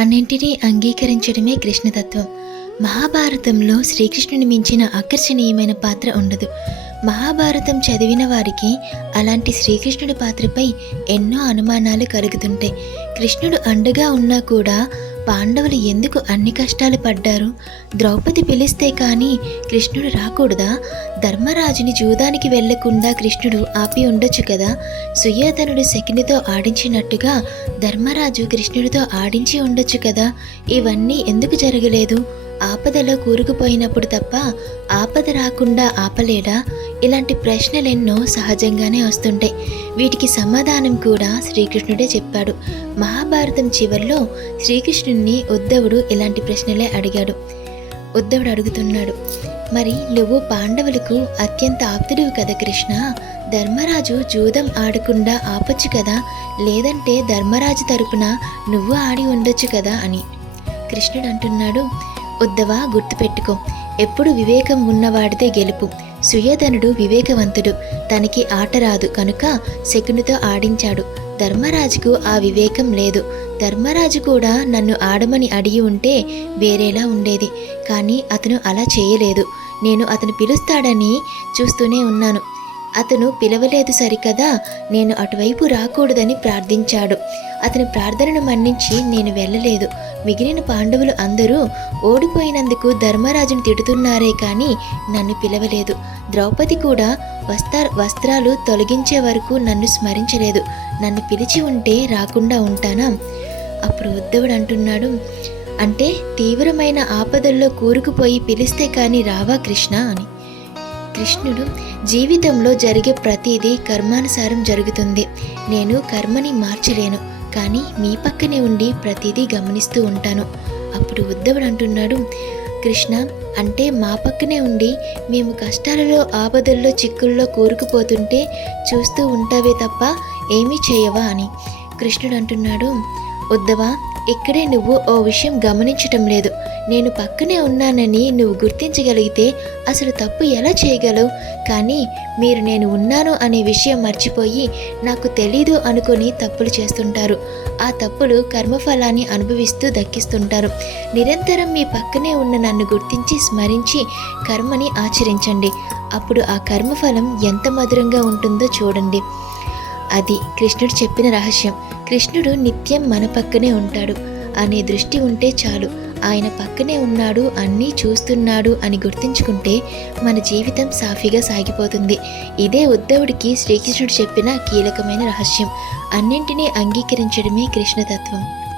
అన్నింటినీ అంగీకరించడమే కృష్ణతత్వం. మహాభారతంలో శ్రీకృష్ణుని మించిన ఆకర్షణీయమైన పాత్ర ఉండదు. మహాభారతం చదివిన వారికి అలాంటి శ్రీకృష్ణుడి పాత్రపై ఎన్నో అనుమానాలు కలుగుతుంటాయి. కృష్ణుడు అండగా ఉన్నా కూడా పాండవులు ఎందుకు అన్ని కష్టాలు పడ్డారు? ద్రౌపది పిలిస్తే కానీ కృష్ణుడు రాకూడదా? ధర్మరాజుని జూదానికి వెళ్ళకుండా కృష్ణుడు ఆపి ఉండొచ్చు కదా? సుయోధనుడు శకినితో ఆడించినట్టుగా ధర్మరాజు కృష్ణుడితో ఆడించి ఉండొచ్చు కదా? ఇవన్నీ ఎందుకు జరగలేదు? ఆపదలో కూరుకుపోయినప్పుడు తప్ప ఆపద రాకుండా ఆపలేడా? ఇలాంటి ప్రశ్నలెన్నో సహజంగానే వస్తుంటాయి. వీటికి సమాధానం కూడా శ్రీకృష్ణుడే చెప్పాడు. మహాభారతం చివరిలో శ్రీకృష్ణుణ్ణి ఉద్ధవుడు ఇలాంటి ప్రశ్నలే అడిగాడు. ఉద్ధవుడు అడుగుతున్నాడు మరి నువ్వు పాండవులకు అత్యంత ఆప్తుడివి కదా కృష్ణ? ధర్మరాజు జూదం ఆడకుండా ఆపొచ్చు కదా? లేదంటే ధర్మరాజు తరపున నువ్వు ఆడి ఉండొచ్చు కదా అని. కృష్ణుడు అంటున్నాడు ఉద్దవా గుర్తుపెట్టుకో. ఎప్పుడు వివేకం ఉన్నవాడిదే గెలుపు. సుయోధనుడు వివేకవంతుడు. తనకి ఆట రాదు. కనుక శకునితో ఆడించాడు. ధర్మరాజుకు ఆ వివేకం లేదు. ధర్మరాజు కూడా నన్ను ఆడమని అడిగి ఉంటే వేరేలా ఉండేది. కానీ అతను అలా చేయలేదు. నేను అతను పిలుస్తాడని చూస్తూనే ఉన్నాను. అతను పిలవలేదు సరికదా నేను అటువైపు రాకూడదని ప్రార్థించాడు. అతని ప్రార్థనను మన్నించి నేను వెళ్ళలేదు. మిగిలిన పాండవులు అందరూ ఓడిపోయినందుకు ధర్మరాజును తిడుతున్నారే కానీ నన్ను పిలవలేదు. ద్రౌపది కూడా వస్త్ర వస్త్రాలు తొలగించే వరకు నన్ను స్మరించలేదు. నన్ను పిలిచి ఉంటే రాకుండా ఉంటానా? అప్పుడు ఉద్ధవుడు అంటున్నాడు అంటే తీవ్రమైన ఆపదల్లో కూరుకుపోయి పిలిస్తే కానీ రావా కృష్ణ అని. కృష్ణుడు జీవితంలో జరిగే ప్రతిదీ కర్మానుసారం జరుగుతుంది. నేను కర్మని మార్చలేను కానీ మీ పక్కనే ఉండి ప్రతిదీ గమనిస్తూ ఉంటాను. అప్పుడు ఉద్ధవుడు అంటున్నాడు కృష్ణ అంటే మా పక్కనే ఉండి మేము కష్టాలలో ఆపదల్లో చిక్కుల్లో కూరుకుపోతుంటే చూస్తూ ఉంటావే తప్ప ఏమీ చేయవా అని. కృష్ణుడు అంటున్నాడు ఉద్ధవా ఇక్కడే నువ్వు ఓ విషయం గమనించటం లేదు. నేను పక్కనే ఉన్నానని నువ్వు గుర్తించగలిగితే అసలు తప్పు ఎలా చేయగలవు? కానీ మీరు నేను ఉన్నాను అనే విషయం మర్చిపోయి నాకు తెలీదు అనుకొని తప్పులు చేస్తుంటారు. ఆ తప్పులు కర్మఫలాన్ని అనుభవిస్తూ దక్కిస్తుంటారు. నిరంతరం మీ పక్కనే ఉన్న నన్ను గుర్తించి స్మరించి కర్మని ఆచరించండి. అప్పుడు ఆ కర్మఫలం ఎంత మధురంగా ఉంటుందో చూడండి. అది కృష్ణుడు చెప్పిన రహస్యం. కృష్ణుడు నిత్యం మన పక్కనే ఉంటాడు. అనే దృష్టి ఉంటే చాలు. ఆయన పక్కనే ఉన్నాడు అన్నీ చూస్తున్నాడు అని గుర్తుంచుకుంటే మన జీవితం సాఫీగా సాగిపోతుంది. ఇదే ఉద్ధవుడికి శ్రీకృష్ణుడు చెప్పిన కీలకమైన రహస్యం. అన్నింటినీ అంగీకరించడమే కృష్ణతత్వం.